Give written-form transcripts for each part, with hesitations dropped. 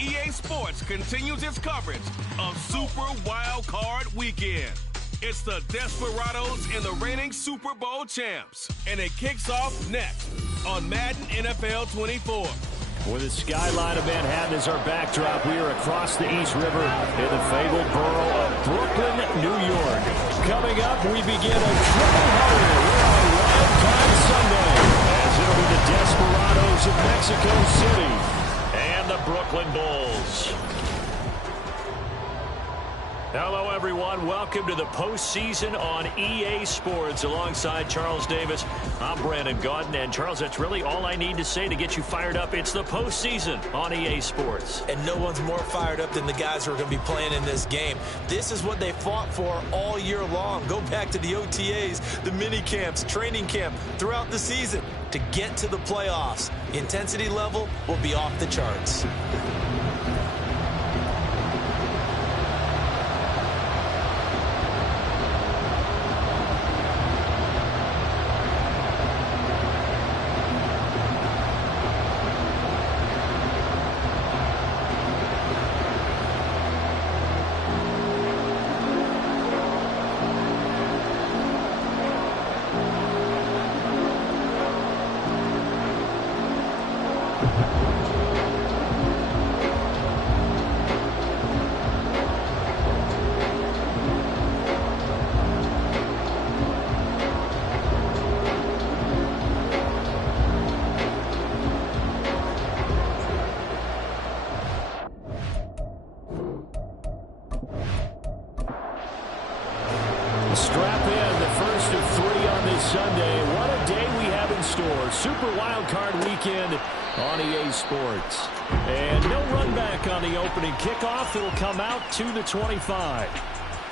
EA Sports continues its coverage of Super Wild Card Weekend. It's the Desperados and the reigning Super Bowl champs, and it kicks off next on Madden NFL 24. With the skyline of Manhattan as our backdrop, we are across the East River in the fabled borough of Brooklyn, New York. Coming up, we begin a triple-header here on Wild Card Sunday, as it'll be the Desperados of Mexico City and the Brooklyn Bulls. Hello, everyone. Welcome to the postseason on EA Sports. Alongside Charles Davis, I'm Brandon Gaudin. And, Charles, that's really all I need to say to get you fired up. It's the postseason on EA Sports. And no one's more fired up than the guys who are going to be playing in this game. This is what they fought for all year long. Go back to the OTAs, the mini camps, training camp, throughout the season to get to the playoffs. The intensity level will be off the charts. Strap in, the first of three on this Sunday. What a day we have in store. Super Wild Card Weekend on EA Sports. And no run back on the opening kickoff. It'll come out to the 25.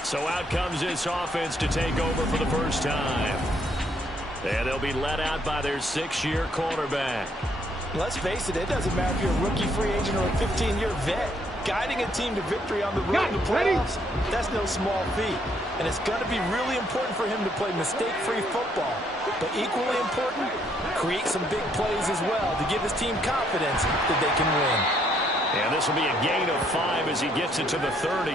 So out comes this offense to take over for the first time. And they'll be led out by their 6-year quarterback. Let's face it, it doesn't matter if you're a rookie free agent or a 15-year vet. Guiding a team to victory on the road in the playoffs, that's no small feat. And it's going to be really important for him to play mistake-free football. But equally important, create some big plays as well to give his team confidence that they can win. And this will be a gain of 5 as he gets it to the 30.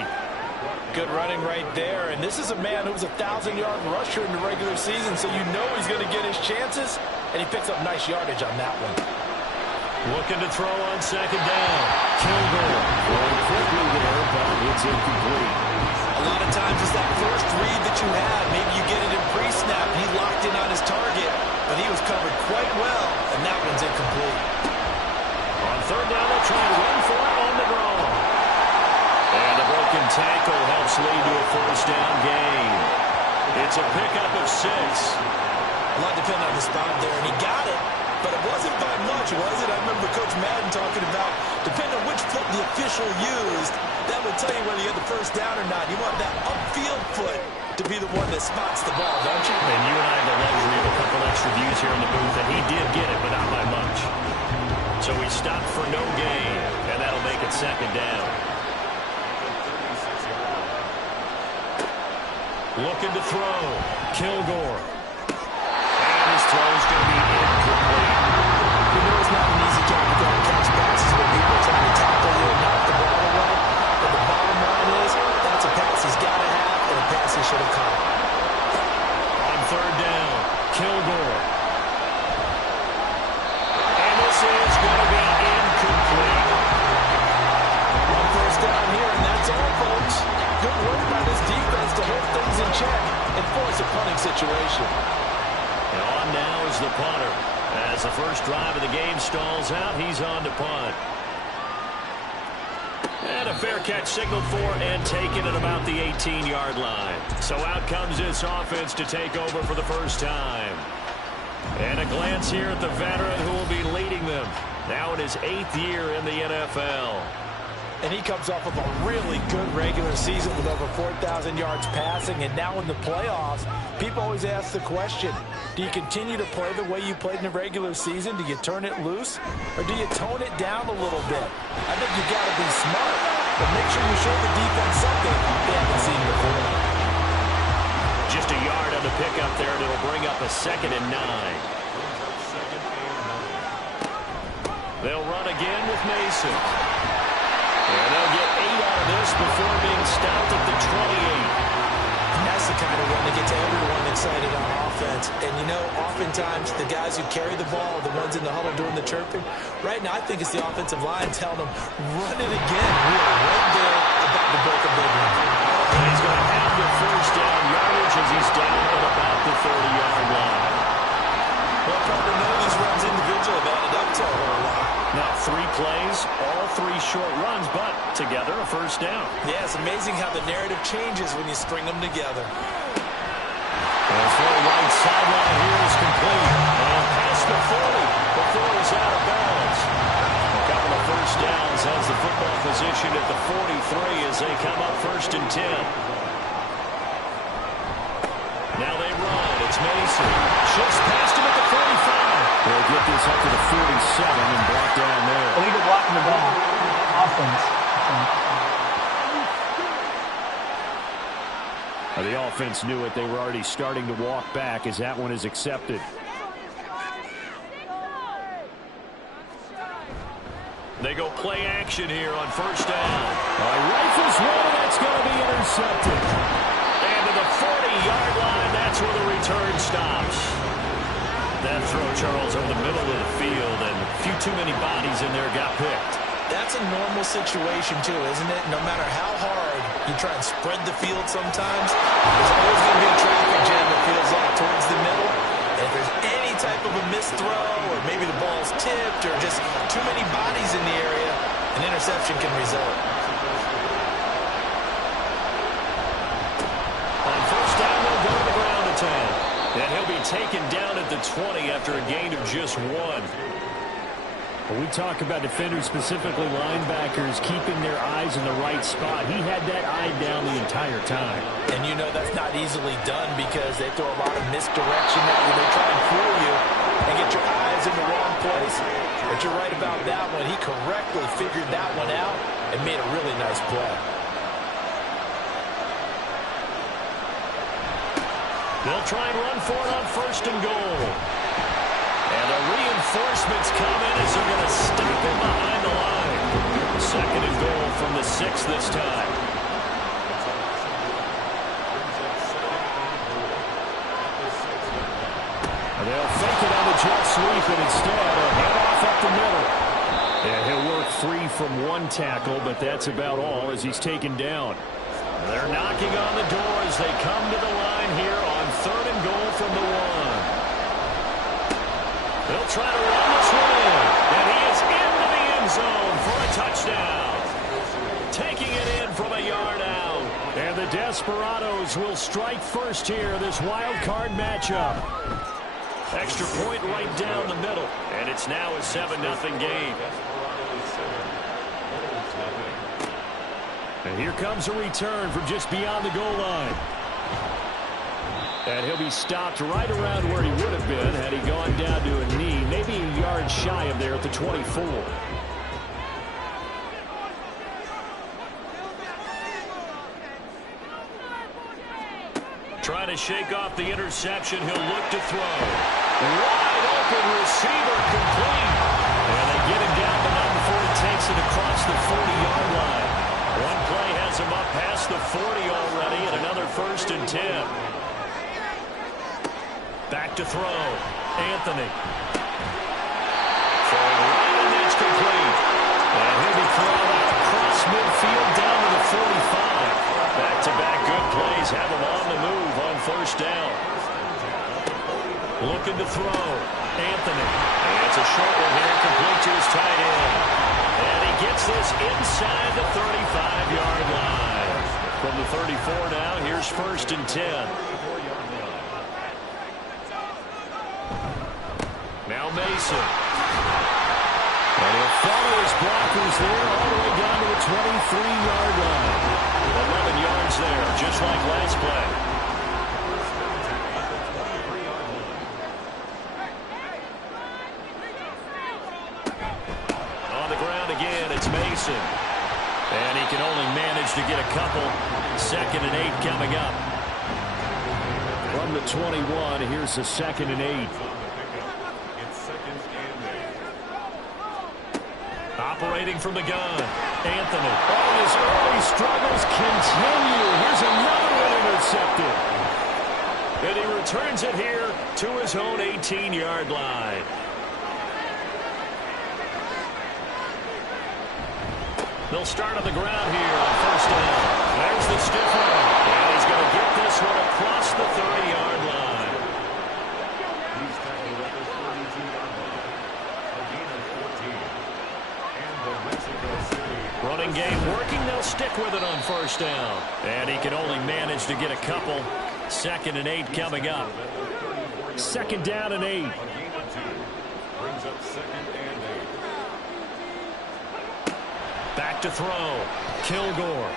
Good running right there. And this is a man who was a 1,000-yard rusher in the regular season, so you know he's going to get his chances. And he picks up nice yardage on that one. Looking to throw on second down. Kilgore going quickly there, but it's incomplete. A lot of times it's that first read that you had. Maybe you get it in pre-snap. He locked in on his target, but he was covered quite well, and that one's incomplete. On third down, they'll try and run for it on the draw. And a broken tackle helps lead to a first down gain. It's a pickup of 6. A lot depending on the spot there, and he got it. But it wasn't by much, was it? I remember Coach Madden talking about, depending on which foot the official used, that would tell you whether you had the first down or not. You want that upfield foot to be the one that spots the ball, don't you? And you and I have the luxury of a couple extra views here in the booth, and he did get it, but not by much. So he stopped for no gain, and that'll make it second down. Looking to throw. Kilgore. And his throw's going to be incomplete. You know it's not an easy job to go and catch passes when people are trying to tackle you and knock the ball away. But the bottom line is, that's a pass he's got to have and a pass he should have caught. On third down, Kilgore. And this is going to be incomplete. One first down here, and that's all, folks. Good work by this defense to hold things in check and force a punting situation. And on now is the punter. As the first drive of the game stalls out, he's on to punt. And a fair catch signaled for and taken at about the 18-yard line. So out comes this offense to take over for the first time. And a glance here at the veteran who will be leading them. Now in his 8th year in the NFL. And he comes off of a really good regular season with over 4,000 yards passing. And now in the playoffs, people always ask the question, do you continue to play the way you played in the regular season? Do you turn it loose? Or do you tone it down a little bit? I think you got to be smart, but make sure you show the defense something they haven't seen before. Just a yard on the pickup there, and it'll bring up a 2nd and 9. They'll run again with Mason. And they'll get 8 out of this before being stopped at the 28. That's the kind of run that gets everyone excited on offense. And, you know, oftentimes the guys who carry the ball are the ones in the huddle doing the chirping. Right now, I think it's the offensive line telling them, run it again. We are right there about to break a big one. And he's going to have the first down yardage as he's down at about the 30-yard line. Well, probably none of these runs individually have added up to a whole lot. Now 3 plays, all 3 short runs, but together a first down. Yeah, it's amazing how the narrative changes when you string them together. And for the right sideline here is complete. And past the 40 before he's out of bounds. A couple of first downs has the football position at the 43 as they come up 1st and 10. Now they run. It's Mason. Shifts past him at the 45. They'll get this up to the 47 and block down there. Illegal blocking the ball. Offense. The offense knew it. They were already starting to walk back as that one is accepted. They go play action here on first down. Rifles one, that's going to be intercepted. And to the 40-yard line, that's where the return stops. That throw, Charles, over the middle of the field, and a few too many bodies in there got picked. That's a normal situation, too, isn't it? No matter how hard you try and spread the field sometimes, there's always going to be a traffic jam that feels like towards the middle. And if there's any type of a missed throw, or maybe the ball's tipped, or just too many bodies in the area, an interception can result. On first down, they'll go to the ground attack. And he'll be taken down at the 20 after a gain of just 1. When we talk about defenders, specifically linebackers, keeping their eyes in the right spot, he had that eye down the entire time. And you know that's not easily done because they throw a lot of misdirection at you. They try and fool you and get your eyes in the wrong place. But you're right about that one. He correctly figured that one out and made a really nice play. They'll try and run for it on 1st and goal. And the reinforcements come in as they're going to stop him behind the line. 2nd and goal from the 6 this time. And they'll fake it on the jet sweep, and instead a handoff up the middle. And he'll work free from 1 tackle, but that's about all as he's taken down. They're knocking on the door as they come to the line here on 3rd and goal from the 1. They'll try to run this one in, and he is into the end zone for a touchdown. Taking it in from a yard out. And the Desperados will strike first here, this wild card matchup. Extra point right down the middle, and it's now a 7-0 game. And here comes a return from just beyond the goal line. And he'll be stopped right around where he would have been had he gone down to a knee, maybe a yard shy of there at the 24. Trying to shake off the interception, he'll look to throw. Wide open receiver complete. And they get him down the number 4. He takes it across the 40-yard line. One play has him up past the 40 already, and another 1st and 10. Back to throw. Anthony. Throwing right, and that's complete. And he'll be thrown out across midfield down to the 45. Back-to-back good plays have him on the move on 1st down. Looking to throw. Anthony. And it's a short one here, complete to his tight end. And he gets this inside the 35-yard line. From the 34 now, here's 1st and 10. Now Mason. And he'll follow his blockers there all the way down to the 23-yard line. 11 yards there, just like last play. On the ground again, it's Mason. And he can only manage to get a couple. 2nd and 8 coming up. From the 21, here's the 2nd and 8. Separating from the gun. Anthony. Oh, his early struggles continue. Here's another one intercepted. And he returns it here to his own 18-yard line. They'll start on the ground here on first down. There's the stiff one. And he's going to get this one across the 30-yard line. He's tackled at the 32-yard line. A gain of 14. And the Mexico City. Running game working. They'll stick with it on first down. And he can only manage to get a couple. 2nd and 8 coming up. 2nd down and 8. A gain of 2. Brings up 2nd and 8. Back to throw. Kilgore.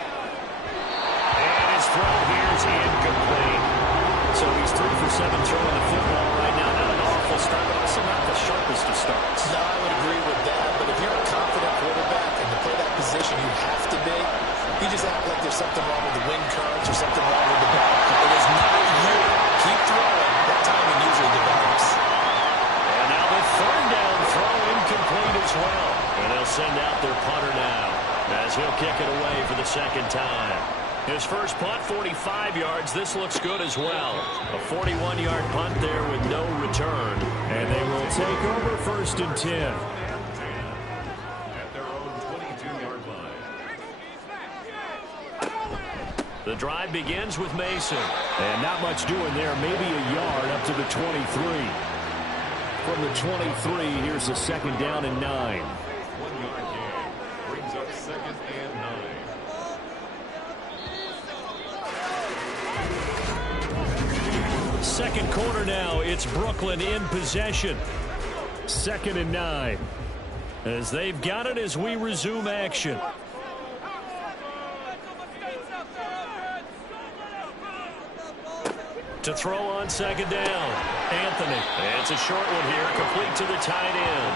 And his throw here is incomplete. So he's 3 for 7 throwing the football right now. Not an awful start, but also not the sharpest of starts. No, I would agree with that. But if you're a confident quarterback and to play that position, you have to be. You just act like there's something wrong with the wind currents or something wrong with the ball. It is not you. Keep throwing. That timing usually develops. And now the 3rd down throw incomplete as well. And they'll send out their punter now as he'll kick it away for the 2nd time. His first punt, 45 yards. This looks good as well. A 41-yard punt there with no return. And they will take over 1st and 10. At their own 22-yard line. The drive begins with Mason. And not much doing there. Maybe a yard up to the 23. From the 23, here's a 2nd down and 9. 1-yard gain. Brings up 2nd and 9. Second quarter now. It's Brooklyn in possession. 2nd and 9. As they've got it as we resume action. To throw on 2nd down. Anthony. It's a short one here. Complete to the tight end.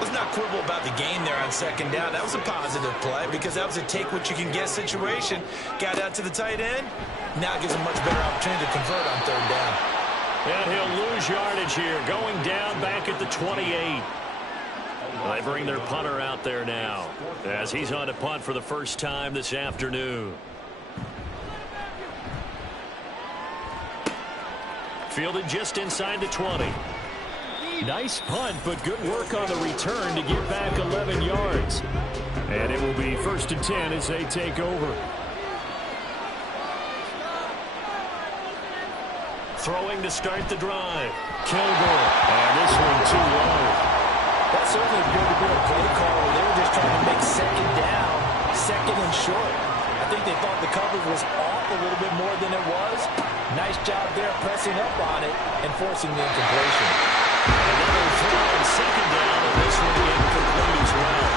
Let's not quibble about the gain there on 2nd down. That was a positive play because that was a take-what-you-can-get situation. Got out to the tight end. Now it gives him much better opportunity to convert on 3rd down. And he'll lose yardage here. Going down back at the 28. They bring their punter out there now as he's on to punt for the first time this afternoon. Fielded just inside the 20. Nice punt, but good work on the return to get back 11 yards. And it will be 1st and 10 as they take over. Throwing to start the drive. Kilgore. And this one too low. That certainly appeared to be a play call where they were just trying to make 2nd down, 2nd and short. I think they thought the coverage was off a little bit more than it was. Nice job there pressing up on it and forcing the incompletion. Another throw on 2nd down, and this one incomplete as well.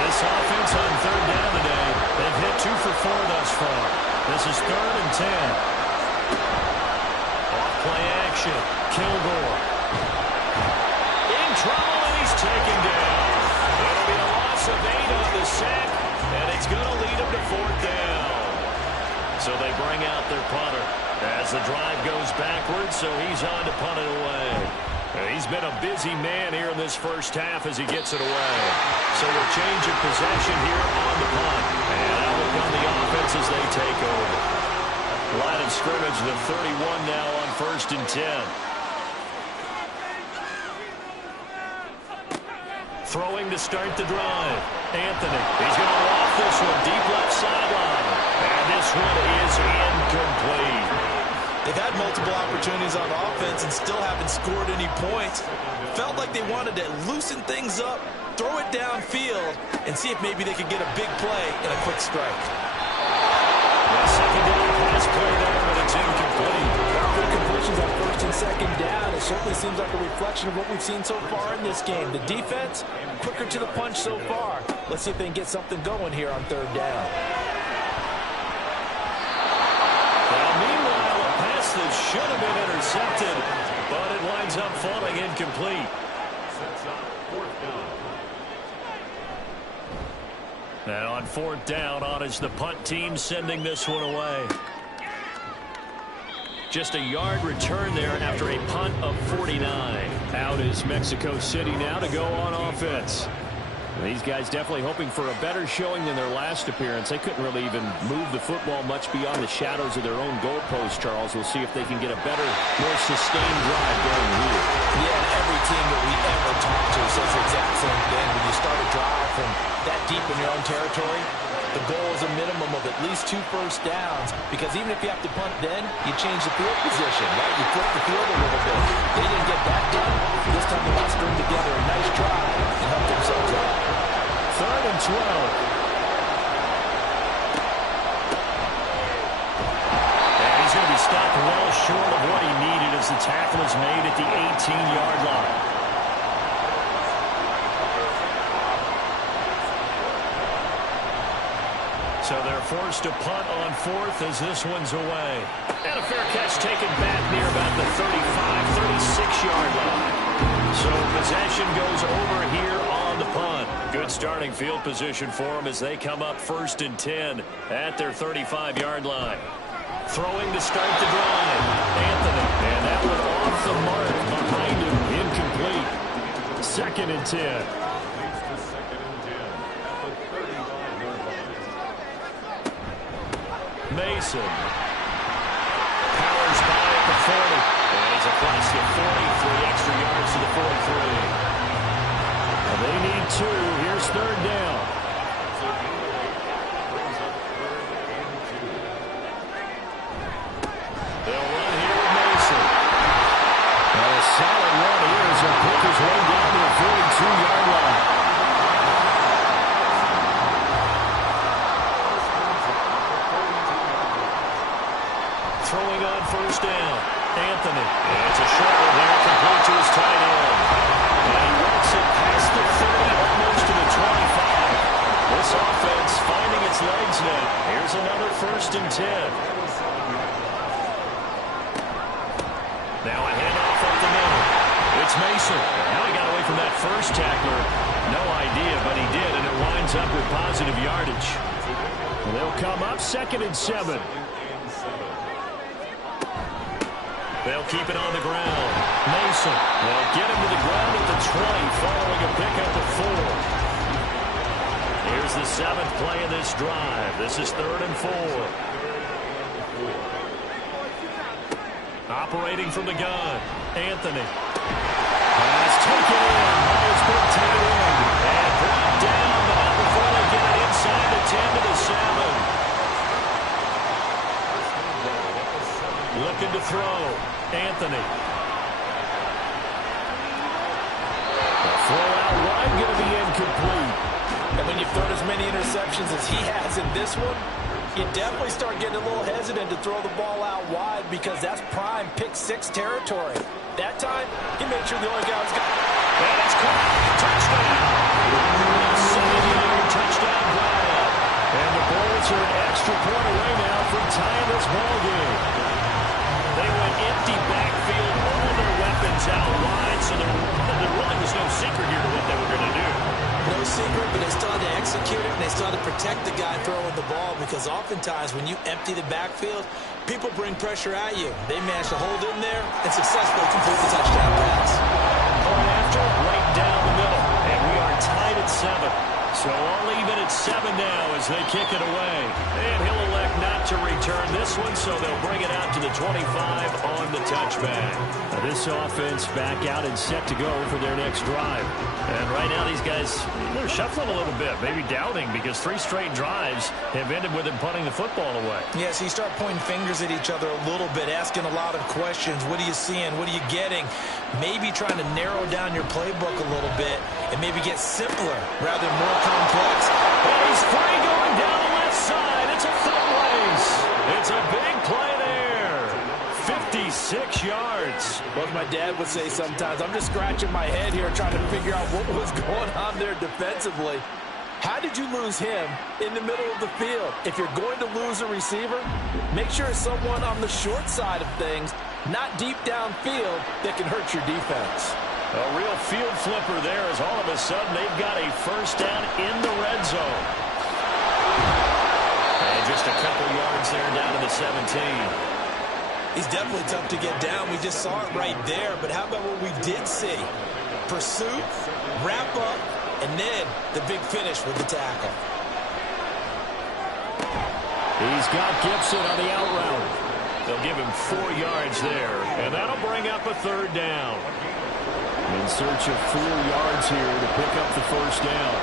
This offense on 3rd down today, they've hit 2 for 4 thus far. This is 3rd and 10. Off play action. Kilgore. In trouble, and he's taken down. It'll be a loss of 8 on the sack, and it's going to lead him to 4th down. So they bring out their punter as the drive goes backwards, so he's on to punt it away. He's been a busy man here in this first half as he gets it away. So a change of possession here on the punt. And out will come the offense as they take over. Line of scrimmage, the 31 now on 1st and 10. Throwing to start the drive. Anthony. He's going to walk this one deep left sideline. And this one is incomplete. They've had multiple opportunities on offense and still haven't scored any points. Felt like they wanted to loosen things up, throw it downfield, and see if maybe they could get a big play and a quick strike. The 2nd down pass play there, but it's incomplete. Good completions on 1st and 2nd down. It certainly seems like a reflection of what we've seen so far in this game. The defense, quicker to the punch so far. Let's see if they can get something going here on 3rd down. Meanwhile, a pass that should have been intercepted, but it winds up falling incomplete. Sets up 4th down. And on 4th down, on is the punt team sending this one away. Just a yard return there after a punt of 49. Out is Mexico City now to go on offense. These guys definitely hoping for a better showing than their last appearance. They couldn't really even move the football much beyond the shadows of their own goalpost, Charles. We'll see if they can get a better, more sustained drive going here. Yeah, every team that we ever talk to says the exact same thing. When you start a drive from that deep in your own territory, the goal is a minimum of at least 2 first downs, because even if you have to punt then, you change the field position, right? You flip the field a little bit. They didn't get that done. This time they want to string together a nice drive and help themselves out. 3rd and 12. And he's going to be stopped well short of what he needed as the tackle is made at the 18-yard line. So they're forced to punt on 4th as this one's away. And a fair catch taken back near about the 35, 36-yard line. So possession goes over here on the punt. Good starting field position for them as they come up 1st and 10 at their 35-yard line. Throwing to start the drive. Anthony. And that one off the mark behind him. Incomplete. 2nd and 10. Mason powers by at the 40. And he's across the 40, 3 extra yards to the 43. They need 2. Here's 3rd down. They'll run here with Mason. And a solid run here as he'll pick his way down to the 42-yard line. Throwing on 1st down. Anthony. And it's a short one there, complete to his tight end. And he works it past the 30, almost to the 25. This offense finding its legs now. Here's another 1st and 10. Now a handoff up the middle. It's Mason. Now he got away from that first tackler. No idea, but he did, and it winds up with positive yardage. And they'll come up 2nd and 7. They'll keep it on the ground. Mason. They'll get him to the ground at the 20, following a pickup of 4. Here's the 7th play of this drive. This is 3rd and 4. Operating from the gun. Anthony. Pass taken in by his big tight end. And brought down, but not before they get it inside the 10 to the 7. Looking to throw. Anthony. The throw out wide going to be incomplete. And when you've thrown as many interceptions as he has in this one, you definitely start getting a little hesitant to throw the ball out wide, because that's prime pick 6 territory. That time, he made sure the only guy was going. And it's caught. Touchdown. A 7-yard touchdown grab. And the Bulls are an extra point away now from tying this ball game. They went empty backfield, all their weapons out wide, so there really was no secret here to what they were going to do. No secret, but they still had to execute it, and they still had to protect the guy throwing the ball, because oftentimes when you empty the backfield, people bring pressure at you. They managed to hold in there and successfully complete the touchdown pass. Point after, right down the middle, and we are tied at 7. So all even at 7 now as they kick it away. And he'll elect not to return this one, so they'll bring it out to the 25 on the touchback. Now this offense back out and set to go for their next drive. And right now these guys, they're shuffling a little bit, maybe doubting, because 3 straight drives have ended with them punting the football away. Yeah, so you start pointing fingers at each other a little bit, asking a lot of questions. What are you seeing? What are you getting? Maybe trying to narrow down your playbook a little bit and maybe get simpler rather than more complex. And he's free going down the left side. It's a foot race. It's a big play there. 56 yards. Well, as my dad would say sometimes, I'm just scratching my head here trying to figure out what was going on there defensively. How did you lose him in the middle of the field? If you're going to lose a receiver, make sure it's someone on the short side of things, not deep downfield, that can hurt your defense. A real field flipper there, as all of a sudden they've got a first down in the red zone. And just a couple yards there down to the 17. He's definitely tough to get down. We just saw it right there. But how about what we did see? Pursuit, wrap up, and then the big finish with the tackle. He's got Gibson on the out route. They'll give him 4 yards there, and that'll bring up a third down. In search of 4 yards here to pick up the first down.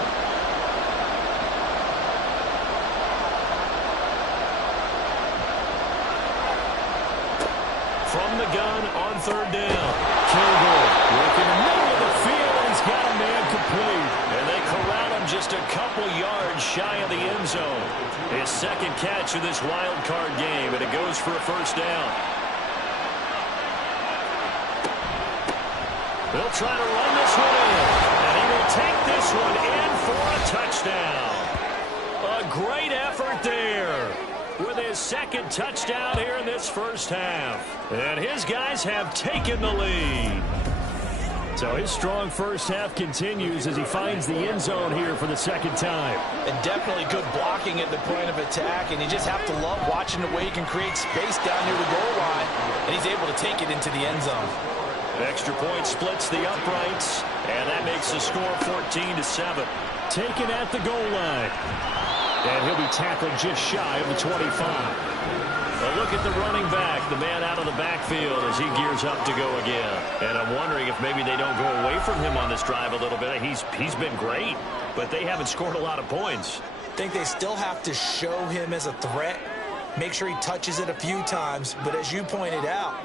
From the gun on third down. Kilgore working in the middle of the field. He's got a man complete. And they corral him just a couple yards shy of the end zone. His second catch of this wild card game, and it goes for a first down. They'll try to run this one in. And he will take this one in for a touchdown. A great effort there with his second touchdown here in this first half. And his guys have taken the lead. So his strong first half continues as he finds the end zone here for the second time. And definitely good blocking at the point of attack, and you just have to love watching the way he can create space down near the goal line, and he's able to take it into the end zone. Extra point splits the uprights, and that makes the score 14-7. Taken at the goal line. And he'll be tackled just shy of the 25. A look at the running back, the man out of the backfield as he gears up to go again. And I'm wondering if maybe they don't go away from him on this drive a little bit. He's been great, but they haven't scored a lot of points. I think they still have to show him as a threat, make sure he touches it a few times. But as you pointed out,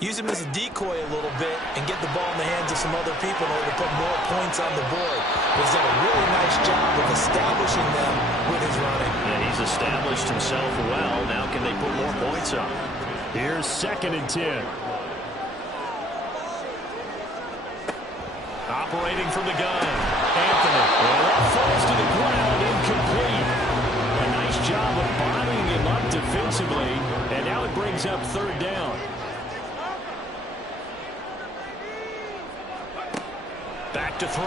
use him as a decoy a little bit and get the ball in the hands of some other people in order to put more points on the board. He's done a really nice job of establishing them with his running. And he's established himself well. Now can they put more points up? Here's 2nd and 10. Operating from the gun. Anthony. And that falls to the ground, incomplete. A nice job of bodying him up defensively. And now it brings up third down. Back to throw.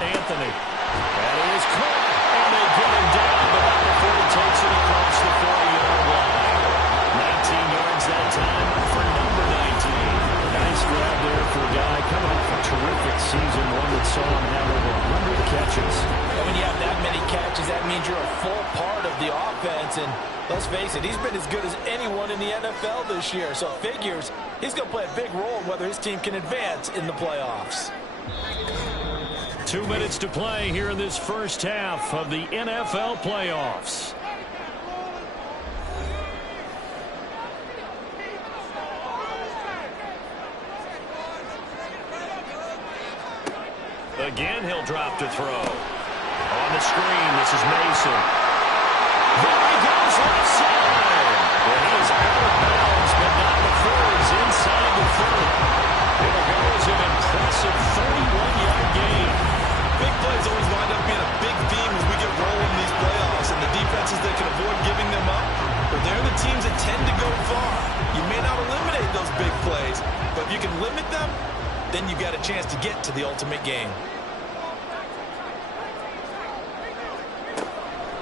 Anthony. That is caught. And they get him down, but not before he takes it across the 40-yard line. 19 yards that time for number 19. Nice grab there for a guy coming off a terrific season, one that saw him have over 100 catches. And when you have that many catches, that means you're a full part of the offense. And let's face it, he's been as good as anyone in the NFL this year. So it figures he's going to play a big role in whether his team can advance in the playoffs. 2 minutes to play here in this first half of the NFL playoffs. Again, he'll drop to throw. On the screen, this is Mason. There he goes left side. And he is out of bounds, but not before he's inside the 30. Here goes an impressive 31-yard gain. Big plays always wind up being a big theme as we get rolling in these playoffs, and the defenses that can avoid giving them up, well, they're the teams that tend to go far. You may not eliminate those big plays, but if you can limit them, then you've got a chance to get to the ultimate game.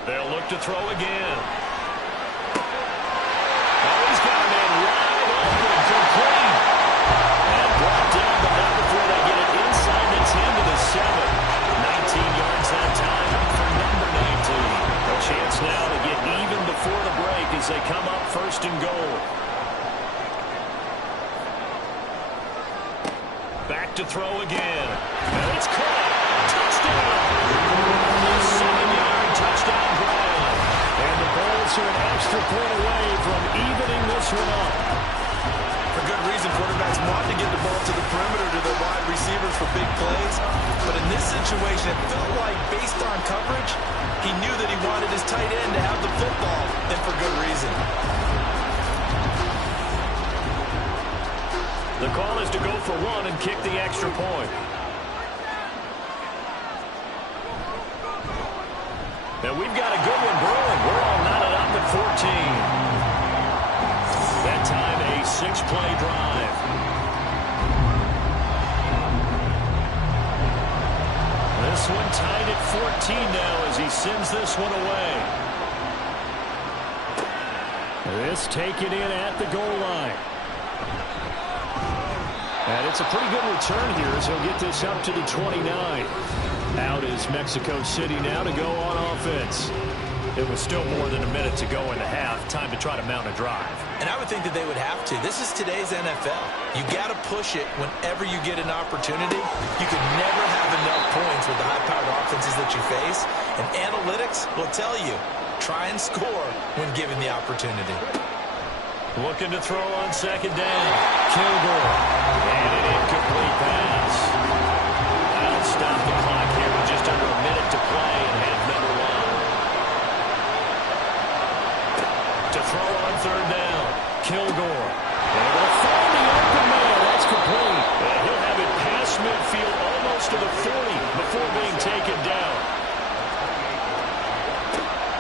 They'll look to throw again. Oh, he's got a man wide open, complete. And brought down, but not before they get it inside the 10 to the 7. 19 yards that time for number 19. A chance now to get even before the break as they come up 1st and goal. Back to throw again. And it's caught. Touchdown. A 7-yard touchdown grab. And the Bulls are an extra point away from evening this one up. For good reason, quarterbacks want to get the ball to the perimeter to their wide receivers for big plays. But in this situation, it felt like, based on coverage, he knew that he wanted his tight end to have the football, and for good reason. The call is to go for one and kick the extra point. And we've got a good one brewing. We're all knotted up at 14. That time a 6-play drive. This one tied at 14 now as he sends this one away. This taken in at the goal line. And it's a pretty good return here as he'll get this up to the 29. Out is Mexico City now to go on offense. It was still more than a minute to go in the half. Time to try to mount a drive. And I would think that they would have to. This is today's NFL. You got to push it whenever you get an opportunity. You can never have enough points with the high-powered offenses that you face. And analytics will tell you, try and score when given the opportunity. Looking to throw on second down. Kilgore. And an incomplete pass. That'll stop the clock here with just under a minute to play in half number one. To throw on third down. Kilgore. And they'll find the open man. That's complete. And he'll have it past midfield almost to the 40 before being taken down.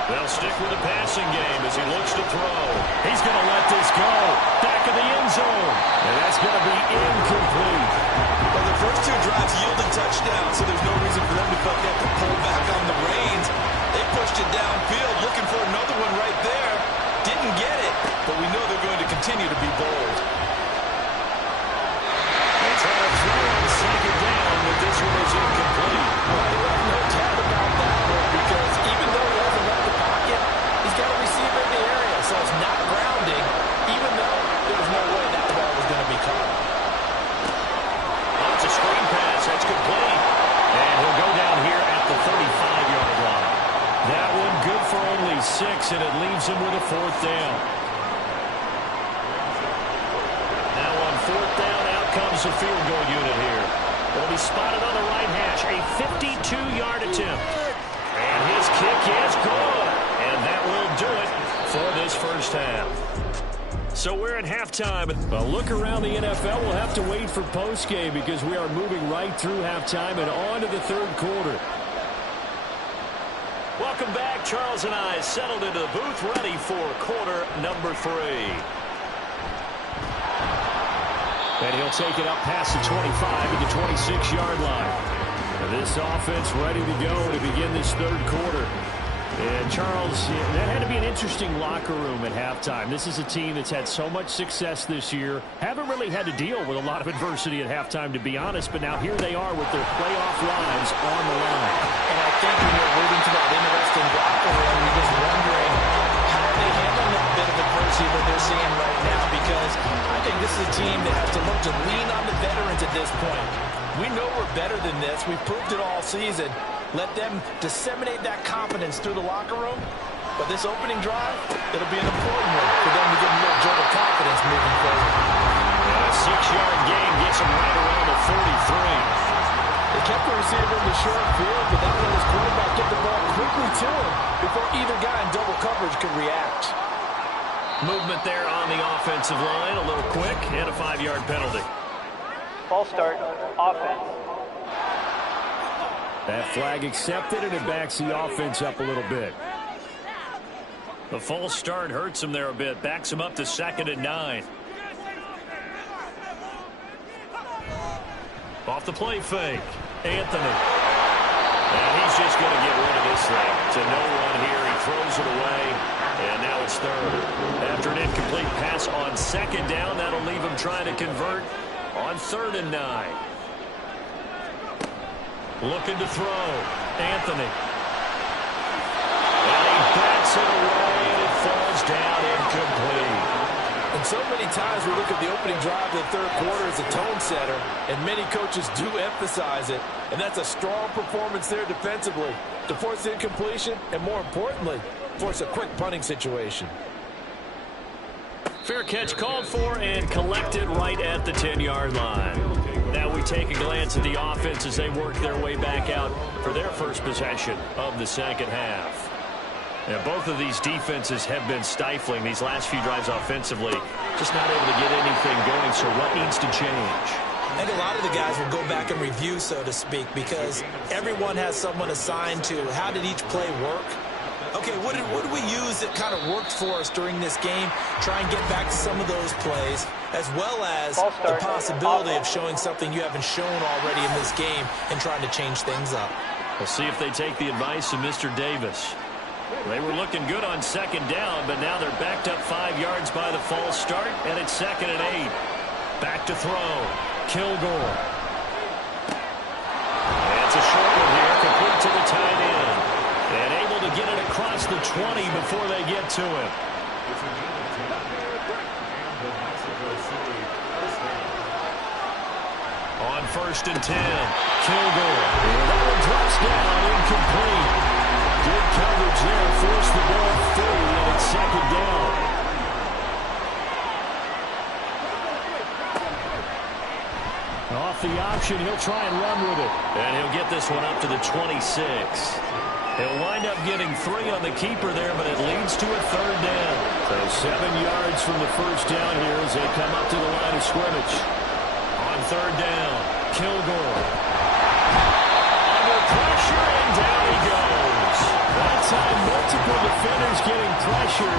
They'll stick with the passing game as he looks to throw. He's going to let this go. Back of the end zone. And that's going to be incomplete. Well, the first two drives yielded touchdowns, so there's no reason for them to feel like they have to pull back on the reins. They pushed it downfield, looking for another one right there. Didn't get it, but we know they're going to continue to be bold. They try to throw on second down, but this one is incomplete. Well, there was no doubt about that one, because even though he hasn't left the pocket, he's got a receiver in the area, so it's not grounding, even though there was no way that ball was going to be caught. It's a screen pass. That's complete. And he'll go down here at the 35-yard line. That one good for only 6, and it leaves him with a fourth down. Now on fourth down, out comes the field goal unit here. It'll be spotted on the right hash. A 52-yard attempt. And his kick is good. And that will do it for this first half. So we're at halftime. A look around the NFL. We'll have to wait for postgame because we are moving right through halftime and on to the third quarter. Welcome back. Charles and I settled into the booth ready for quarter number 3. And he'll take it up past the 25 to the 26-yard line. And this offense ready to go to begin this third quarter. And, Charles, that had to be an interesting locker room at halftime. This is a team that's had so much success this year. Haven't really had to deal with a lot of adversity at halftime, to be honest. But now here they are with their playoff lives on the line. And I think when you're alluding to that interesting locker room, you're just wondering how are they handling that bit of adversity that they're seeing right now, because I think this is a team that has to look to lean on the veterans at this point. We know we're better than this. We've proved it all season. Let them disseminate that confidence through the locker room. But this opening drive, it'll be an important one for them to get a little jolt of confidence moving forward. And a 6-yard gain gets them right around the 43. They kept the receiver in the short field, but that let his quarterback get the ball quickly to him before either guy in double coverage could react. Movement there on the offensive line, a little quick, and a 5-yard penalty. False start, offense. That flag accepted, and it backs the offense up a little bit. The false start hurts him there a bit, backs him up to 2nd and 9. Off the play fake, Anthony. And he's just going to get rid of this thing. To no one here, he throws it away, and now it's third. After an incomplete pass on 2nd down, that'll leave him trying to convert on 3rd and 9. Looking to throw. Anthony. And he bats it away, and it falls down incomplete. And so many times we look at the opening drive of the third quarter as a tone setter, and many coaches do emphasize it. And that's a strong performance there defensively to force incompletion and, more importantly, force a quick punting situation. Fair catch called for and collected right at the 10-yard line. Now we take a glance at the offense as they work their way back out for their first possession of the second half. Now, both of these defenses have been stifling these last few drives offensively. Just not able to get anything going, so what needs to change? I think a lot of the guys will go back and review, so to speak, because everyone has someone assigned to how did each play work. Okay, what did we use that kind of worked for us during this game? Try and get back to some of those plays, as well as the possibility of showing something you haven't shown already in this game and trying to change things up. We'll see if they take the advice of Mr. Davis. They were looking good on 2nd down, but now they're backed up 5 yards by the false start, and it's 2nd and 8. Back to throw. Kilgore. And it's a short one here, the tight end. And able to get it across the 20 before they get to him. It's a gain of 10. And the Mexico City first down. On 1st and 10, Kilgore. That one drops down, incomplete. Good coverage there, forced the ball free, and it's 2nd down. Off the option, he'll try and run with it. And he'll get this one up to the 26. He'll wind up getting 3 on the keeper there, but it leads to a 3rd down. So 7 yards from the first down here as they come up to the line of scrimmage. On 3rd down, Kilgore. Under pressure, and down he goes. That time, multiple defenders getting pressure,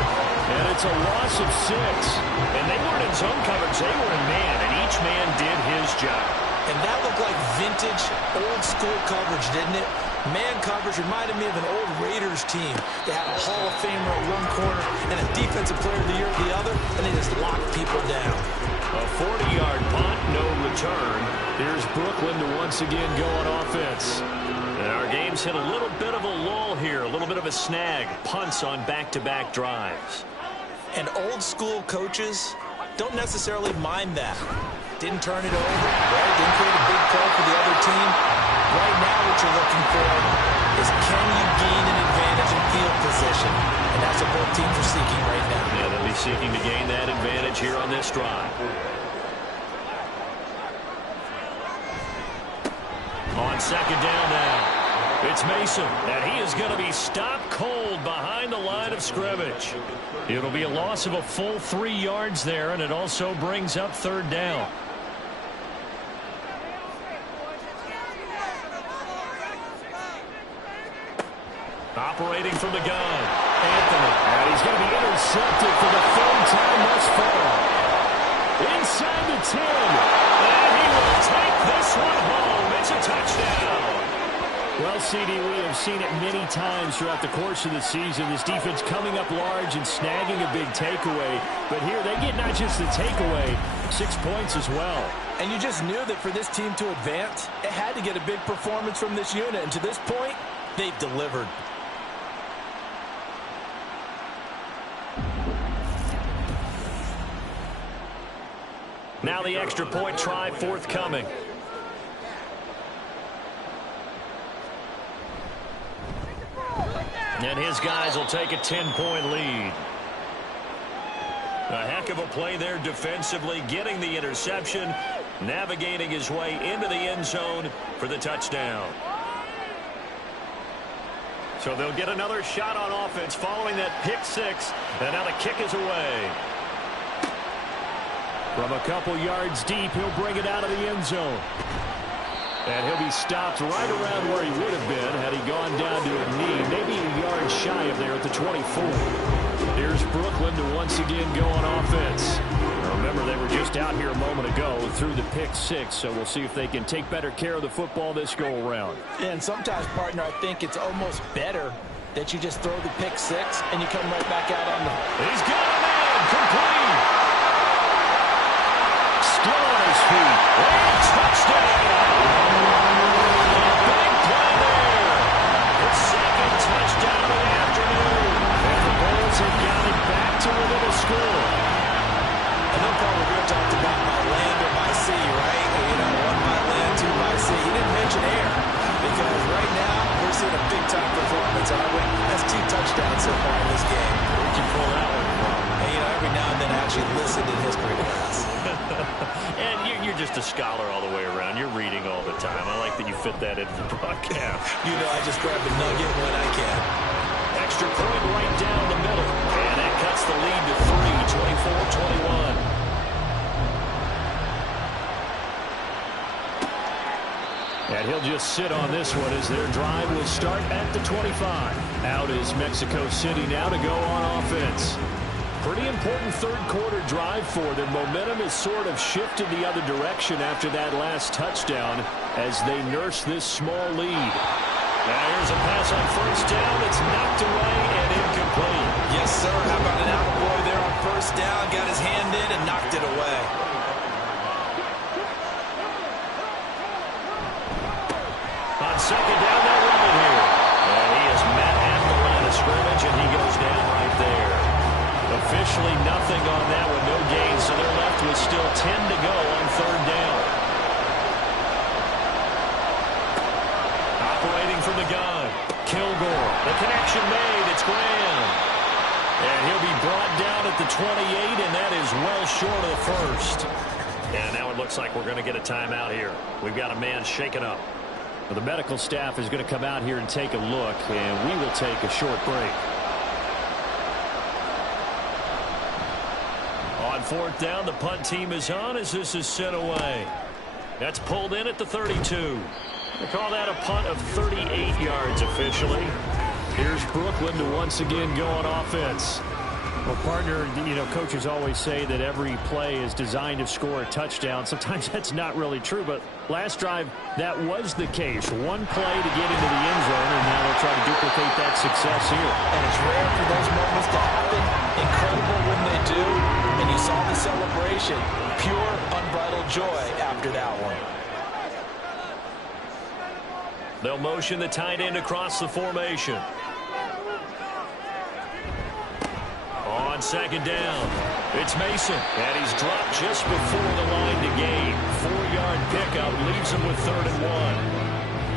and it's a loss of 6. And they weren't in zone coverage, they were in man, and each man did his job. And that looked like vintage, old-school coverage, didn't it? Man coverage reminded me of an old Raiders team. They had a Hall of Famer at one corner and a Defensive Player of the Year at the other, and they just locked people down. A 40-yard punt, no return. Here's Brooklyn to once again go on offense. And our game's hit a little bit of a lull here, a little bit of a snag. Punts on back-to-back drives. And old-school coaches don't necessarily mind that. Didn't turn it over, right? Didn't create a big play for the other team. Right now what you're looking for is can you gain an advantage in field position? And that's what both teams are seeking right now. Yeah, they'll be seeking to gain that advantage here on this drive. On 2nd down now, it's Mason, and he is going to be stopped cold behind the line of scrimmage. It'll be a loss of a full 3 yards there, and it also brings up 3rd down. Operating from the gun, Anthony. And he's going to be intercepted for the 3rd time thus far. Inside the 10. And he will take this one home. It's a touchdown. Well, CD, we have seen it many times throughout the course of the season. This defense coming up large and snagging a big takeaway. But here they get not just the takeaway, 6 points as well. And you just knew that for this team to advance, it had to get a big performance from this unit. And to this point, they've delivered. Now the extra point try forthcoming. And his guys will take a 10-point lead. A heck of a play there defensively, getting the interception, navigating his way into the end zone for the touchdown. So they'll get another shot on offense following that pick 6, and now the kick is away. From a couple yards deep, he'll bring it out of the end zone. And he'll be stopped right around where he would have been had he gone down to a knee, maybe a yard shy of there at the 24. Here's Brooklyn to once again go on offense. Remember, they were just out here a moment ago through the pick 6, so we'll see if they can take better care of the football this go-around. And sometimes, partner, I think it's almost better that you just throw the pick 6 and you come right back out on the... He's got a man, complete. Still on his feet. And touchdown. A big play there. The 2nd touchdown of the afternoon. And the Bulls have got it back to within a score. I know Paul Revere talked about by land or by sea, right? You know, 1 by land, 2 by sea. He didn't mention air because right now we're seeing a big-time performance. And I went, that's 2 touchdowns so far in this game. Where'd you pull that one from? And, you know, every now and then I actually listened in history class. And you're just a scholar all the way around. You're reading all the time. I like that you fit that into the broadcast. You know, I just grab a nugget when I can. Extra point right down the middle. And that cuts the lead to 3, 24-21. And he'll just sit on this one as their drive will start at the 25. Out is Mexico City now to go on offense. Pretty important 3rd quarter drive for them. Momentum has sort of shifted the other direction after that last touchdown as they nurse this small lead. Now here's a pass on 1st down. It's knocked away and incomplete. Yes, sir. How about an attaboy there on 1st down? Got his hand in and knocked it away. On 2nd down, they'll run it here. The connection made. It's Graham. And he'll be brought down at the 28, and that is well short of the first. And now it looks like we're going to get a timeout here. We've got a man shaken up. Well, the medical staff is going to come out here and take a look, and we will take a short break. On fourth down, the punt team is on as this is sent away. That's pulled in at the 32. They call that a punt of 38 yards officially. Here's Brooklyn to once again go on offense. Well, partner, you know, coaches always say that every play is designed to score a touchdown. Sometimes that's not really true, but last drive, that was the case. One play to get into the end zone, and now they'll try to duplicate that success here. And it's rare for those moments to happen. Incredible when they do. And you saw the celebration. Pure, unbridled joy after that one. They'll motion the tight end across the formation. On second down, it's Mason, and he's dropped just before the line to gain. 4-yard pickup leaves him with 3rd and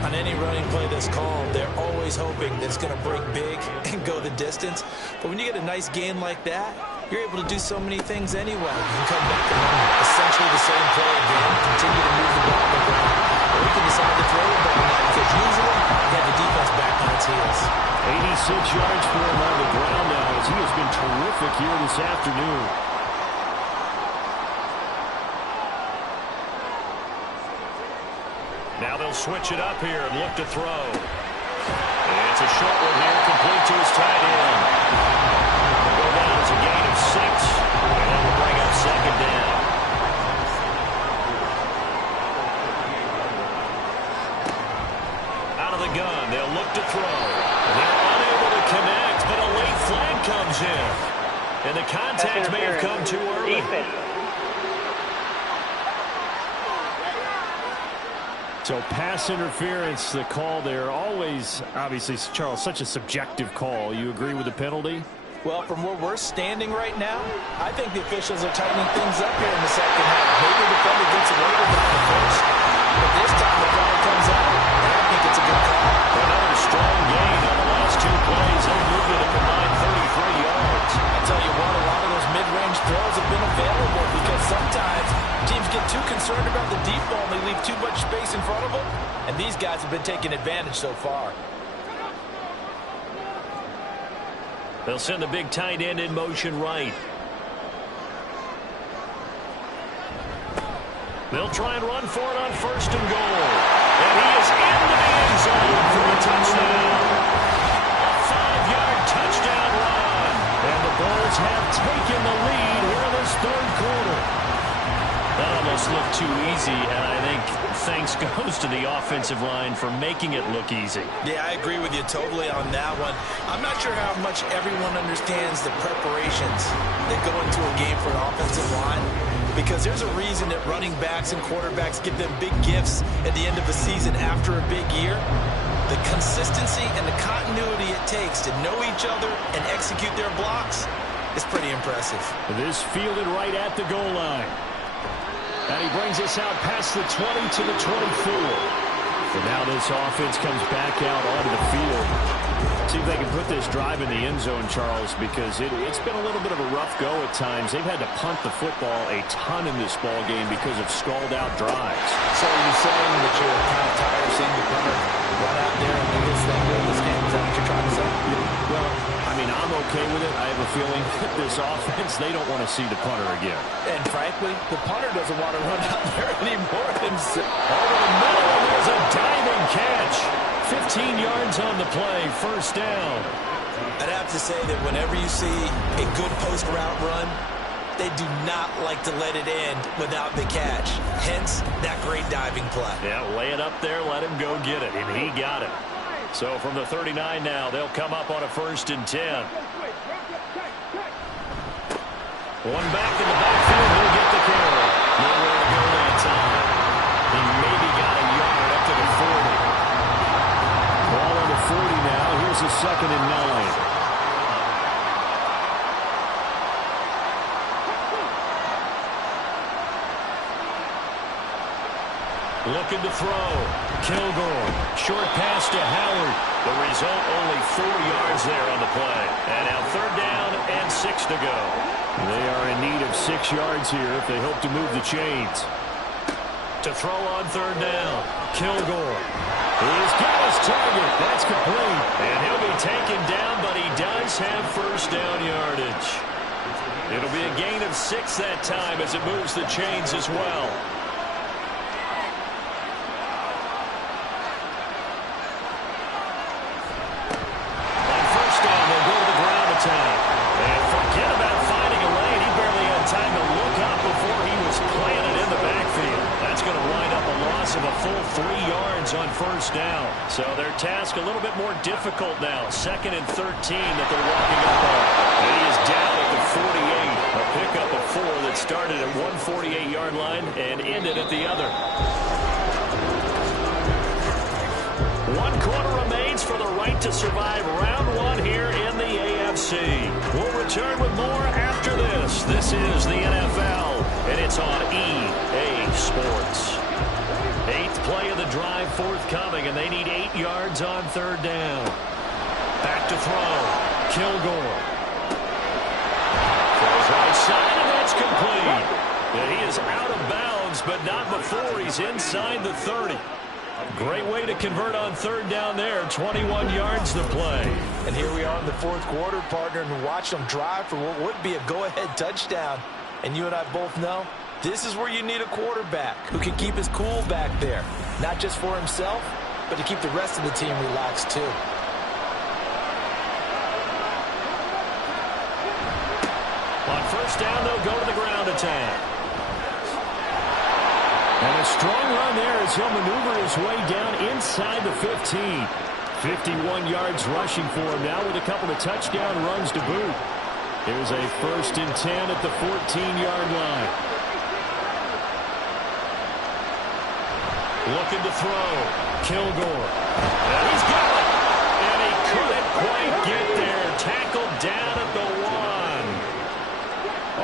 1. On any running play that's called, they're always hoping that it's going to break big and go the distance. But when you get a nice gain like that, you're able to do so many things anyway. You can come back and run essentially the same play again, continue to move the ball on the ground, or you can decide to throw the ball now because usually you have the defense back on its heels. 86 yards for him on the ground now as he has been terrific here this afternoon. Now they'll switch it up here and look to throw. And it's a short one here, complete to his tight end. Go down as a gain of 6, and that will bring up second down. Out of the gun, they'll look to throw. They're unable to connect, but a late flag comes in. And the contact may have come too early. So pass interference, the call there. Always, obviously, Charles, such a subjective call. You agree with the penalty? Well, from where we're standing right now, I think the officials are tightening things up here in the second half. Maybe the defender gets away with it the first, but this time the flag comes out, and I think it's a good call. Another strong gain on the last 2 plays. They'll move it a combined 33 yards. I tell you what, a lot of those mid-range throws have been available because sometimes teams get too concerned about the deep ball and they leave too much space in front of them, and these guys have been taking advantage so far. They'll send the big tight end in motion right. They'll try and run for it on 1st and goal. And he is into the end zone for a touchdown. A 5-yard touchdown run. And the Bulls have taken the lead here in this 3rd quarter. That almost looked too easy, and I think thanks goes to the offensive line for making it look easy. Yeah, I agree with you totally on that one. I'm not sure how much everyone understands the preparations that go into a game for an offensive line, because there's a reason that running backs and quarterbacks give them big gifts at the end of the season after a big year. The consistency and the continuity it takes to know each other and execute their blocks is pretty impressive. This fielded right at the goal line. And he brings us out past the 20 to the 24. And now this offense comes back out onto the field. See if they can put this drive in the end zone, Charles, because it's been a little bit of a rough go at times. They've had to punt the football a ton in this ball game because of stalled-out drives. So are you saying that you're kind of tired of seeing the punter run out there and do this thing in this game? Is that what you're trying to say? Well, I mean, I'm okay with it. I have a feeling that this offense, they don't want to see the punter again. And frankly, the punter doesn't want to run out there anymore himself. Over the middle, and there's a diving catch. 15 yards on the play, 1st down. I'd have to say that whenever you see a good post route run, they do not like to let it end without the catch. Hence, that great diving play. Yeah, lay it up there, let him go get it, and he got it. So from the 39 now, they'll come up on a 1st and 10. One back in the backfield, he'll get the carry. Nowhere to go that time. He maybe got a yard up to the 40. Ball on the 40 now. Here's a 2nd and 9. Looking to throw. Kilgore. Short pass to Howard. The result, only 4 yards there on the play. And now 3rd down and 6 to go. They are in need of 6 yards here if they hope to move the chains. To throw on 3rd down. Kilgore. He's got his target. That's complete. And he'll be taken down, but he does have 1st down yardage. It'll be a gain of 6 that time as it moves the chains as well. On 1st down, they'll go to the ground attack. And forget about finding a lane. He barely had time to look up before he was planted in the backfield. That's going to wind up a loss of a full 3 yards on 1st down. So their task a little bit more difficult now. 2nd and 13 that they're walking up on. And he is down at the 48. A pickup of 4 that started at 148-yard line and ended at the other. 1 quarter remains for the right to survive round 1 here in the AFC. We'll return with more after this. This is the NFL, and it's on EA Sports. 8th play of the drive forthcoming, and they need 8 yards on 3rd down. Back to throw. Kilgore. Throws right side, and that's complete. And he is out of bounds, but not before he's inside the 30. Great way to convert on 3rd down there. 21 yards to play. And here we are in the 4th quarter, partner, and watch them drive for what would be a go-ahead touchdown. And you and I both know this is where you need a quarterback who can keep his cool back there. Not just for himself, but to keep the rest of the team relaxed too. On 1st down, they'll go to the ground attack. And a strong run there as he'll maneuver his way down inside the 15. 51 yards rushing for him now with a couple of touchdown runs to boot. Here's a 1st and 10 at the 14-yard line. Looking to throw. Kilgore. And he's got it. And he couldn't quite get there. Tackled down at the 1.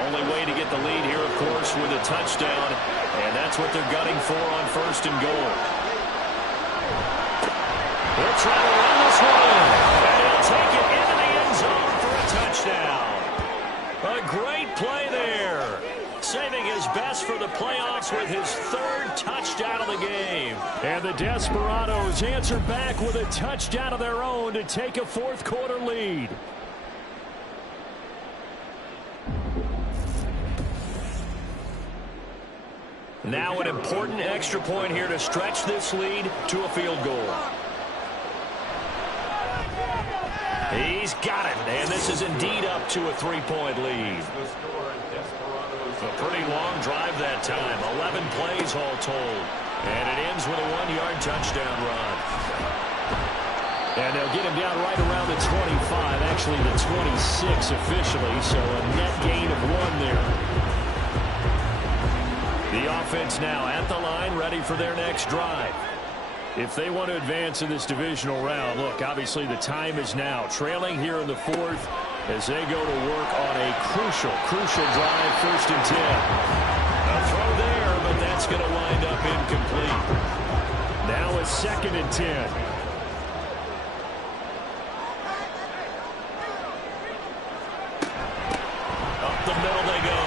Only way to get the lead here, of course, with a touchdown. And that's what they're gunning for on 1st and goal. They'll try to run this one. And he'll take it into the end zone for a touchdown. A great play there. Saving his best for the playoffs with his 3rd touchdown of the game. And the Desperados answer back with a touchdown of their own to take a 4th quarter lead. Now an important extra point here to stretch this lead to a field goal. He's got it, and this is indeed up to a 3-point lead. A pretty long drive that time, 11 plays all told. And it ends with a 1-yard touchdown run. And they'll get him down right around the 25, actually the 26 officially, so a net gain of 1 there. The offense now at the line, ready for their next drive. If they want to advance in this divisional round, look, obviously the time is now. Trailing here in the 4th as they go to work on a crucial drive, 1st and 10. A throw there, but that's going to wind up incomplete. Now a 2nd and 10. Up the middle they go.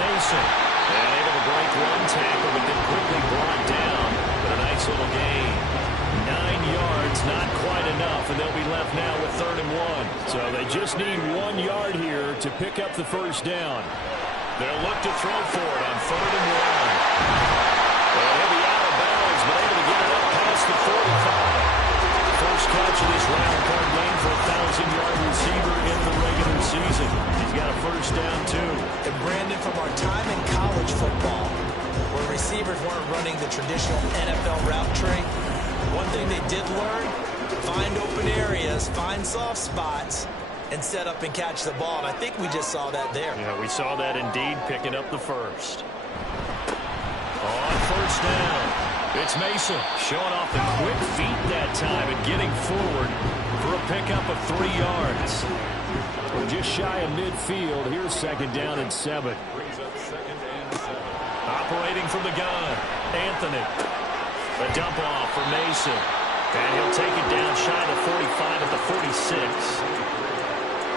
Mason. And able to break 1 tackle, but then quickly brought down. But a nice little gain. 9 yards, not quite enough, and they'll be left now with 3rd and 1. So they just need 1 yard here to pick up the 1st down. They'll look to throw for it on 3rd and 1. And he'll be out of bounds, but able to get it up past the 45. First catch of this round card game for a 1,000-yard receiver in the regular season. He's got a 1st down, too. And Brandon, from our time in college football, where receivers weren't running the traditional NFL route tree, one thing they did learn, find open areas, find soft spots, and set up and catch the ball. And I think we just saw that there. Yeah, we saw that indeed, picking up the 1st. On 1st down. It's Mason showing off the quick feet that time and getting forward for a pickup of 3 yards. We're just shy of midfield. Here's 2nd down and 7. Operating from the gun, Anthony. A dump off for Mason. And he'll take it down shy of the 45 at the 46.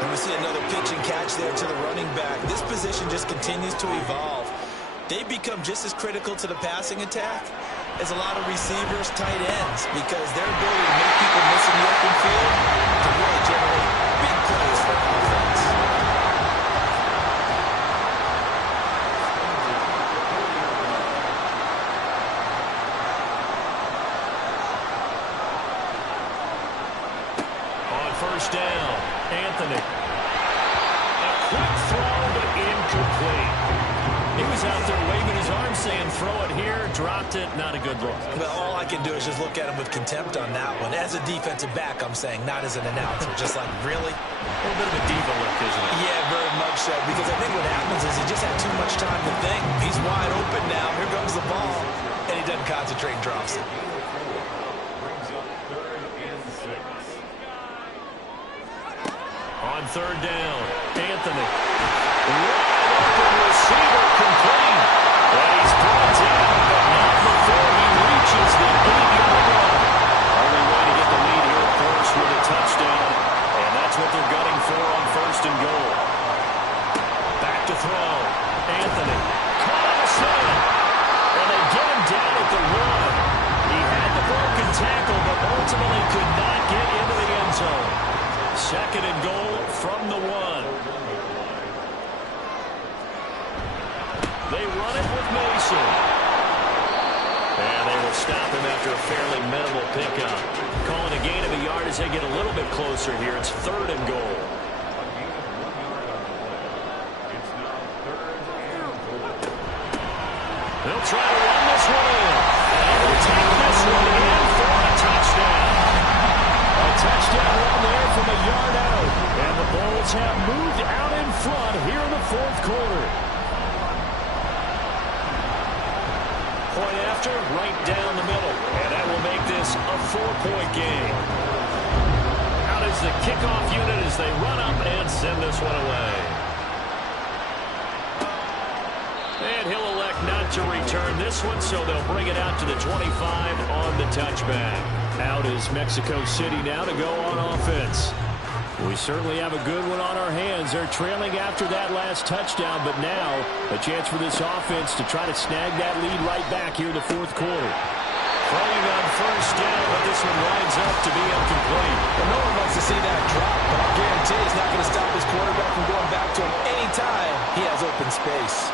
And we see another pitch and catch there to the running back. This position just continues to evolve. They become just as critical to the passing attack as a lot of receivers, tight ends, because their ability to make people miss in the open field can really generate big plays for offense. On first down, Anthony. A quick throw, but incomplete. He was out there waving his arm saying, throw it here, dropped it, not a good look. Well, all I can do is just look at him with contempt on that one. As a defensive back, I'm saying, not as an announcer. Just like, really? A little bit of a diva look, isn't it? Yeah, very much so. Because I think what happens is he just had too much time to think. He's wide open now. Here comes the ball. And he doesn't concentrate and drops it. On third down, Anthony. Wide open receiver complete. And he's brought down, but not before he reaches the 8-yard line. Only way to get the lead here, of course, with a touchdown. And that's what they're gunning for on first and goal. Back to throw. Anthony. Caught on a slant. And they get him down at the 1. He had the broken tackle, but ultimately could not get into the end zone. Second and goal from the 1. They run it with Mason. And they will stop him after a fairly minimal pickup. Calling a gain of a yard as they get a little bit closer here. It's third and goal. They'll try to run this one in. And they'll take this one in for a touchdown. A touchdown run there from a yard out. And the Bulls have moved out in front here in the fourth quarter. Point after, right down the middle. And that will make this a 4-point game. Out is the kickoff unit as they run up and send this one away. And he'll elect not to return this one, so they'll bring it out to the 25 on the touchback. Out is Mexico City now to go on offense. We certainly have a good one on our hands. They're trailing after that last touchdown, but now a chance for this offense to try to snag that lead right back here in the fourth quarter. Throwing on first down, but this one winds up to be incomplete. Well, no one wants to see that drop, but I'll guarantee it's not going to stop his quarterback from going back to him anytime he has open space.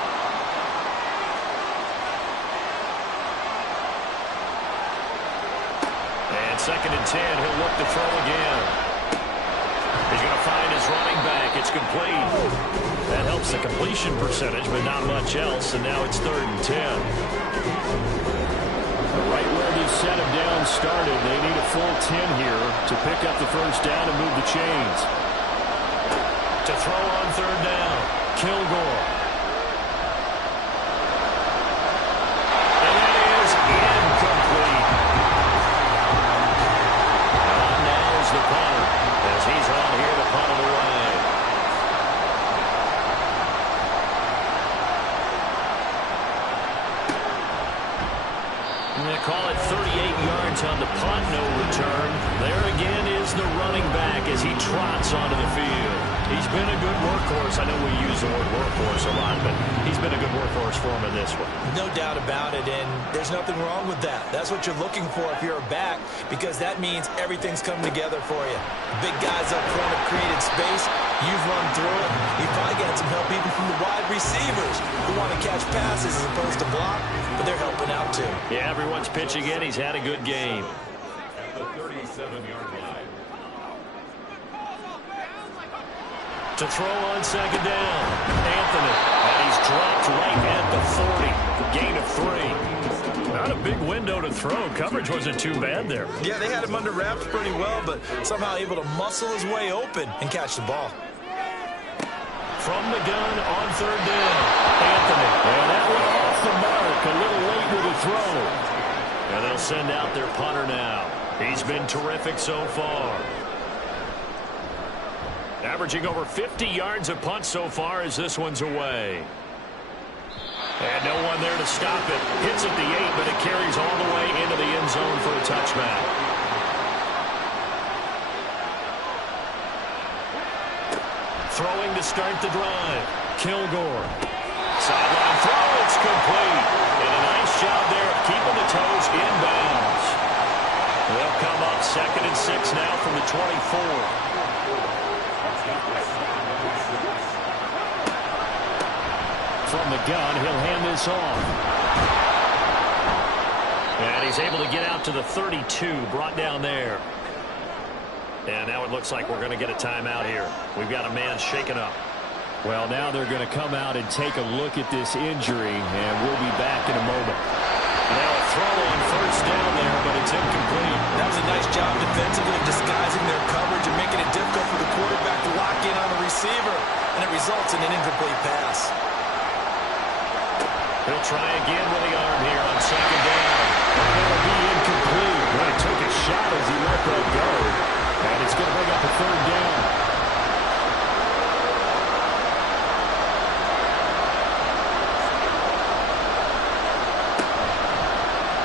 And second and 10, he'll look to throw again. He's going to find his running back. It's complete. That helps the completion percentage, but not much else. And now it's third and 10. Right where the set of downs started, they need a full 10 here to pick up the first down and move the chains. To throw on third down, Kilgore. And that is incomplete. And now's the punter, as he's on here to punt it away. And they call it 38 yards on the punt, no return. There again is the running back as he trots onto the field. He's been a good workhorse. I know we use the word workhorse a lot, but he's been a good workhorse for him in this one. No doubt about it, and there's nothing wrong with that. That's what you're looking for if you're a back, because that means everything's coming together for you. Big guys up front have created space. You've run through it. You've probably got some help even from the wide receivers who want to catch passes as opposed to block, but they're helping out too. Yeah, everyone's pitching in. He's had a good game. At the 37-yard line. To throw on second down, Anthony. And he's dropped right at the 40. Gain of 3. Not a big window to throw. Coverage wasn't too bad there. Yeah, they had him under wraps pretty well, but somehow able to muscle his way open and catch the ball. From the gun on third down, Anthony. And that went off the mark. A little late with the throw. And they'll send out their punter now. He's been terrific so far. Averaging over 50 yards a punt so far as this one's away. And no one there to stop it. Hits at the 8, but it carries all the way into the end zone for a touchback. Throwing to start the drive. Kilgore. Sideline throw. It's complete. And a nice job there of keeping the toes in bounds. They'll come up 2nd and 6 now from the 24. From the gun, he'll hand this off. And he's able to get out to the 32, brought down there. And now it looks like we're going to get a timeout here. We've got a man shaken up. Well, now they're going to come out and take a look at this injury, and we'll be back in a moment. Now a throw on first down there, but it's incomplete. That was a nice job defensively disguising their coverage and making it difficult for the quarterback to lock in on the receiver. And it results in an incomplete pass. He'll try again with the arm here on 2nd down. That'll be incomplete. Well, he took a shot as he let that go. And it's going to bring up a 3rd down.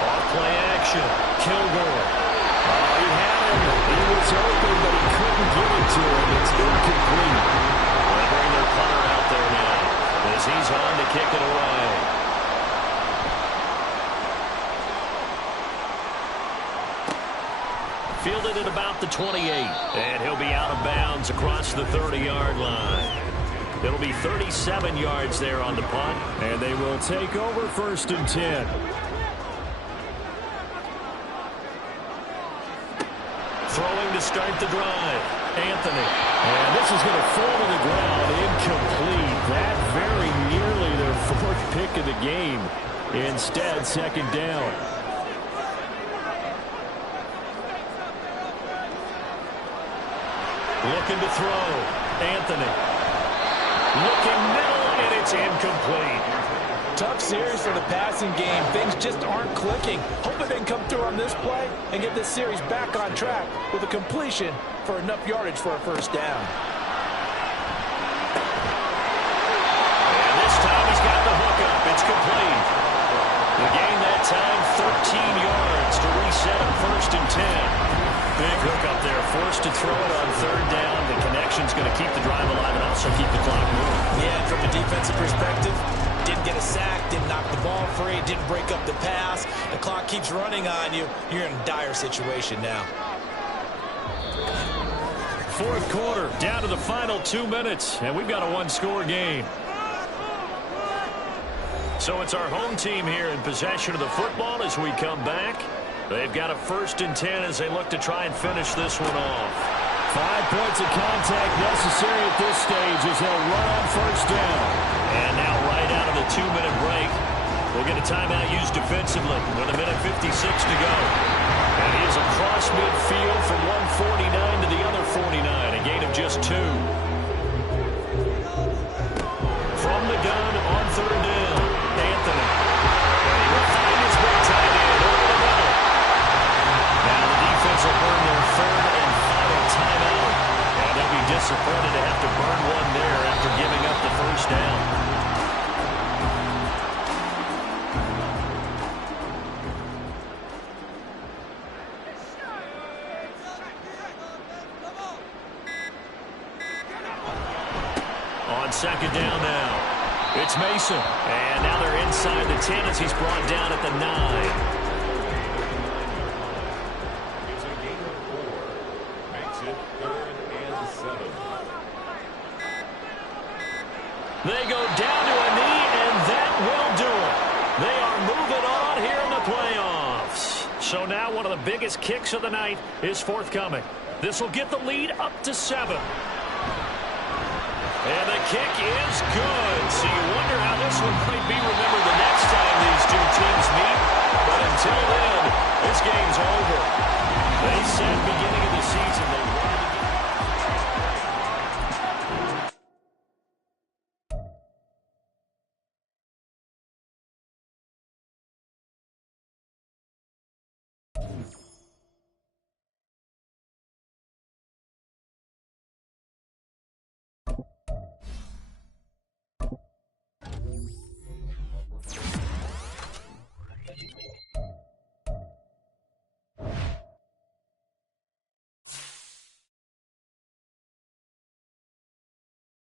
Off-play action. Kilgore. Oh, he had him. He was open, but he couldn't get it to him. It's incomplete. They'll bring their punter out there now as he's on to kick it away. Fielded at about the 28. And he'll be out of bounds across the 30-yard line. It'll be 37 yards there on the punt. And they will take over 1st and 10. Throwing to start the drive. Anthony. And this is going to fall to the ground. Incomplete. That very nearly their 4th pick of the game. Instead, 2nd down. Looking to throw. Anthony. Looking middle, and it's incomplete. Tough series for the passing game. Things just aren't clicking. Hoping they can come through on this play and get this series back on track with a completion for enough yardage for a 1st down. And this time he's got the hook up. It's complete. The gain that time, 13 yards to reset on 1st and 10. Big hook up there, forced to throw it on 3rd down. The connection's going to keep the drive alive and also keep the clock moving. Yeah, and from a defensive perspective, didn't get a sack, didn't knock the ball free, didn't break up the pass. The clock keeps running on you. You're in a dire situation now. 4th quarter, down to the final 2 minutes, and we've got a 1-score game. So it's our home team here in possession of the football as we come back. They've got a 1st and 10 as they look to try and finish this one off. 5 points of contact necessary at this stage as they'll run on 1st down. And now right out of the 2-minute break, we'll get a timeout used defensively with 1:56 to go. And he is across midfield from 149 to the other 49, a gain of just 2. From the gun on 3rd down, Anthony. And he will find his big tight end over the middle. Now the defense will burn their 3rd and final timeout. And they'll be disappointed to have to burn one there after giving up the 1st down. On 2nd down now. It's Mason. And now they're inside the 10 as he's brought down at the 9. It's a gain of 4. Makes it 3rd and 7. They go down to a knee, and that will do it. They are moving on here in the playoffs. So now one of the biggest kicks of the night is forthcoming. This will get the lead up to 7. And the kick is good. So you wonder how this one might be remembered the next time these two teams meet. But until then, this game's over. They said beginning of the season they